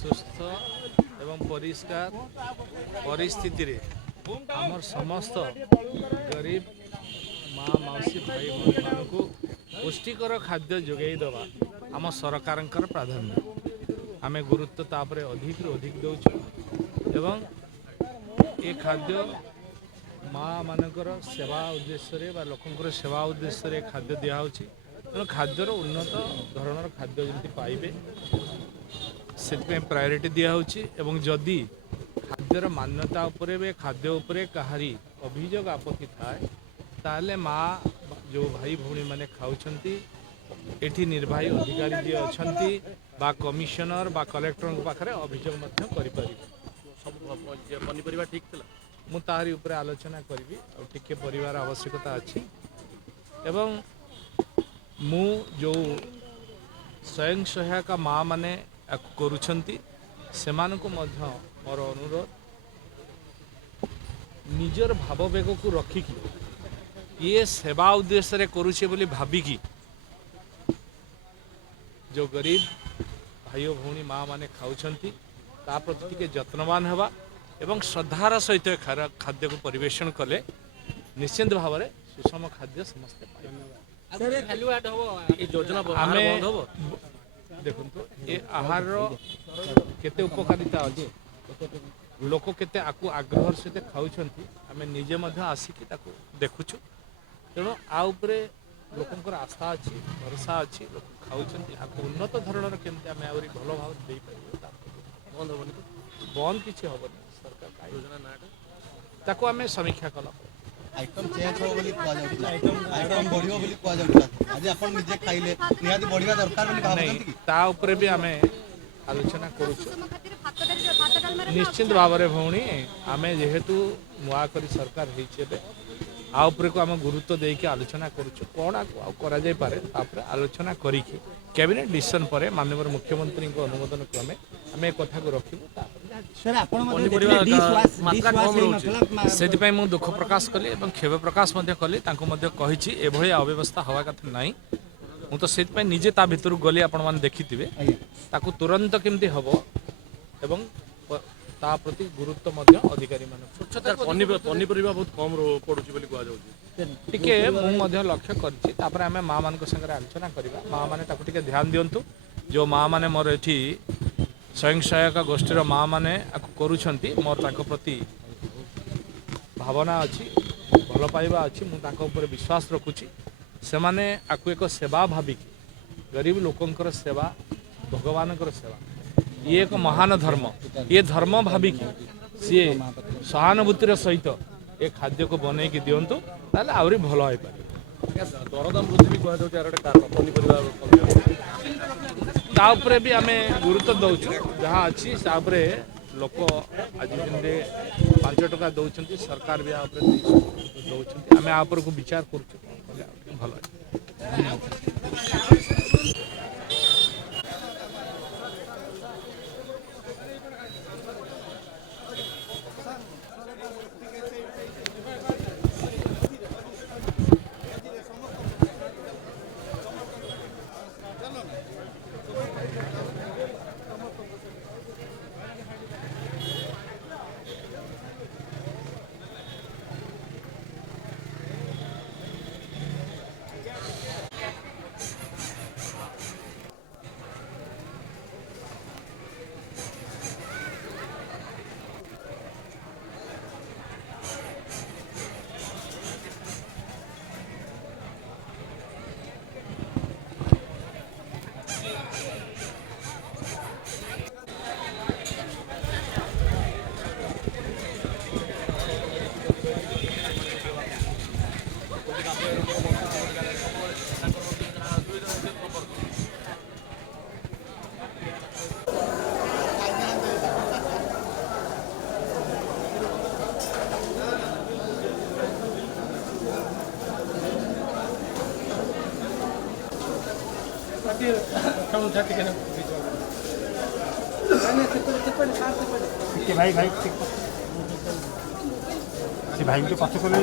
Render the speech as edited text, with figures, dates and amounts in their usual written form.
ସୁସ୍ଥ ଏବଂ ପରିଷ୍କାର ପରିସ୍ଥିତିରେ ଆମର ସମସ୍ତ ଗରିବ ମା ମାଉସୀ ଭାଇ ଭଉଣୀମାନଙ୍କୁ ପୁଷ୍ଟିକର ଖାଦ୍ୟ ଯୋଗାଇ ଦେବା ଆମ ସରକାରଙ୍କର ପ୍ରାଧାନ୍ୟ। ଆମେ ଗୁରୁତ୍ୱ ତାପରେ ଅଧିକରୁ ଅଧିକ ଦେଉଛୁ ଏବଂ ଏ ଖାଦ୍ୟ ମା ମାନଙ୍କର ସେବା ଉଦ୍ଦେଶ୍ୟରେ ବା ଲୋକଙ୍କର ସେବା ଉଦ୍ଦେଶ୍ୟରେ ଖାଦ୍ୟ ଦିଆହେଉଛି। ତେଣୁ ଖାଦ୍ୟର ଉନ୍ନତ ଧରଣର ଖାଦ୍ୟ ଯେମିତି ପାଇବେ ସେଥିପାଇଁ ପ୍ରାୟୋରିଟି ଦିଆହେଉଛି ଏବଂ ଯଦି ଖାଦ୍ୟର ମାନ୍ୟତା ଉପରେ ବା ଖାଦ୍ୟ ଉପରେ କାହାରି ଅଭିଯୋଗ ଆପତ୍ତି ଥାଏ ତାହେଲେ ମା ଯେଉଁ ଭାଇ ଭଉଣୀମାନେ ଖାଉଛନ୍ତି ଏଠି ନିର୍ବାହୀ ଅଧିକାରୀ ଯିଏ ଅଛନ୍ତି ବା କମିଶନର ବା କଲେକ୍ଟରଙ୍କ ପାଖରେ ଅଭିଯୋଗ ମଧ୍ୟ କରିପାରିବେ। ସବୁ ପନିପରିବା ଠିକ୍ ଥିଲା। ମୁଁ ତାହାରି ଉପରେ ଆଲୋଚନା କରିବି ଆଉ ଟିକେ ପରିବାର ଆବଶ୍ୟକତା ଅଛି ଏବଂ ମୁଁ ଯେଉଁ ସ୍ୱୟଂ ସହାୟକ ମା ମାନେ ୟାକୁ କରୁଛନ୍ତି ସେମାନଙ୍କୁ ମଧ୍ୟ ମୋର ଅନୁରୋଧ ନିଜର ଭାବବେଗକୁ ରଖିକି ଇଏ ସେବା ଉଦ୍ଦେଶ୍ୟରେ କରୁଛେ ବୋଲି ଭାବିକି ଯେଉଁ ଗରିବ ଭାଇ ଓ ଭଉଣୀ ମା ମାନେ ଖାଉଛନ୍ତି ତା ପ୍ରତି ଟିକେ ଯତ୍ନବାନ ହେବା ଏବଂ ଶ୍ରଦ୍ଧାର ସହିତ ଖାଦ୍ୟକୁ ପରିବେଷଣ କଲେ ନିଶ୍ଚିନ୍ତ ଭାବରେ ସୁଷମ ଖାଦ୍ୟ ସମସ୍ତେ ଆମେ ଦେଖନ୍ତୁ ଏ ଆହାରର କେତେ ଉପକାରିତା ଅଛି ଲୋକ କେତେ ଆକୁ ଆଗ୍ରହର ସହିତ ଖାଉଛନ୍ତି ଆମେ ନିଜେ ମଧ୍ୟ ଆସିକି ତାକୁ ଦେଖୁଛୁ। ତେଣୁ ଆ ଉପରେ ଲୋକଙ୍କର ଆଶା ଅଛି ଭରସା ଅଛି ଲୋକ ଖାଉଛନ୍ତି ଆକୁ ଉନ୍ନତ ଧରଣର କେମିତି ଆମେ ଆହୁରି ଭଲ ଭାବରେ ଦେଇପାରିବୁ ବନ୍ଦ କିଛି ହେବନି। ସରକାର ଯୋଜନା ନାଁଟା ତାକୁ ଆମେ ସମୀକ୍ଷା କଲା ପରେ ଆଇଟମ୍ ଚେଞ୍ଜ ହେବ ବୋଲି କୁହାଯାଉଥିଲା, ଆଇଟମ୍ ବଢ଼ିବ ବୋଲି କୁହାଯାଉଥିଲା। ଆଜି ଆପଣ ନିଜେ ଖାଇଲେ ନିହାତି ବଢ଼ିବା ଦରକାର ବୋଲି ଭାବୁଛନ୍ତି କି? ତା ଉପରେ ବି ଆମେ ଆଲୋଚନା କରୁଛୁ। ନିଶ୍ଚିତ ଭାବରେ ଭଉଣୀ ଆମେ ଯେହେତୁ ନୂଆ କରି ସରକାର ହେଇଛି ଏବେ ଆ ଉପରକୁ ଆମେ ଗୁରୁତ୍ୱ ଦେଇକି ଆଲୋଚନା କରୁଛୁ କ'ଣ ଆଉ କରାଯାଇପାରେ ତାପରେ ଆଲୋଚନା କରିକି କ୍ୟାବିନେଟ୍ ଡିସିସନ୍ ପରେ ମାନନୀୟ ମୁଖ୍ୟମନ୍ତ୍ରୀଙ୍କ ଅନୁମୋଦନ କ୍ରମେ ଆମେ ଏ କଥାକୁ ରଖିବୁ। ସେଥିପାଇଁ ମୁଁ ଦୁଃଖ ପ୍ରକାଶ କଲି ଏବଂ କ୍ଷୋଭ ପ୍ରକାଶ ମଧ୍ୟ କଲି ତାଙ୍କୁ ମଧ୍ୟ କହିଛି ଏଭଳି ଅବ୍ୟବସ୍ଥା ହେବା କଥା ନାହିଁ। ମୁଁ ତ ସେଥିପାଇଁ ନିଜେ ତା ଭିତରକୁ ଗଲି ଆପଣମାନେ ଦେଖିଥିବେ ତାକୁ ତୁରନ୍ତ କେମିତି ହେବ ଏବଂ ତା ପ୍ରତି ଗୁରୁତ୍ୱ ମଧ୍ୟ ଅଧିକାରୀମାନଙ୍କୁ ପନିପରିବା ବହୁତ କମ୍ ପଡ଼ୁଛି ବୋଲି କୁହାଯାଉଛି। ଟିକେ ମୁଁ ମଧ୍ୟ ଲକ୍ଷ୍ୟ କରିଛି ତାପରେ ଆମେ ମା ମାନଙ୍କ ସାଙ୍ଗରେ ଆଲୋଚନା କରିବା ମା ମାନେ ତାକୁ ଟିକେ ଧ୍ୟାନ ଦିଅନ୍ତୁ। ଯେଉଁ ମା ମାନେ ମୋର ଏଠି ସ୍ୱୟଂ ସହାୟକ ଗୋଷ୍ଠୀର ମା ମାନେ ଆକୁ କରୁଛନ୍ତି ମୋର ତାଙ୍କ ପ୍ରତି ଭାବନା ଅଛି ଭଲ ପାଇବା ଅଛି ମୁଁ ତାଙ୍କ ଉପରେ ବିଶ୍ୱାସ ରଖୁଛି। ସେମାନେ ଆକୁ ଏକ ସେବା ଭାବିକି ଗରିବ ଲୋକଙ୍କର ସେବା ଭଗବାନଙ୍କର ସେବା ଇଏ ଏକ ମହାନ ଧର୍ମ ଇଏ ଧର୍ମ ଭାବିକି ସିଏ ସହାନୁଭୂତିର ସହିତ ଏ ଖାଦ୍ୟକୁ ବନେଇକି ଦିଅନ୍ତୁ ତାହେଲେ ଆହୁରି ଭଲ ହେଇପାରିବ। ଦରଦାମ ବୃଦ୍ଧି ବି କୁହାଯାଉଛି ଆର ଗୋଟେ କାରଣ ପନିପରିବା ତା ଉପରେ ବି ଆମେ ଗୁରୁତ୍ୱ ଦେଉଛୁ ଯାହା ଅଛି ତା ଉପରେ ଲୋକ ଆଜି ଦିନରେ 5 ଟଙ୍କା ଦେଉଛନ୍ତି ସରକାର ବି ଆ ଉପରେ ଦେଉଛନ୍ତି ଆମେ ଆ ଉପରକୁ ବିଚାର କରୁଛୁ ଭଲ। ଟିକେ ଭାଇ ଭାଇ ସେ ଭାଇଙ୍କୁ ପଛ କଲେ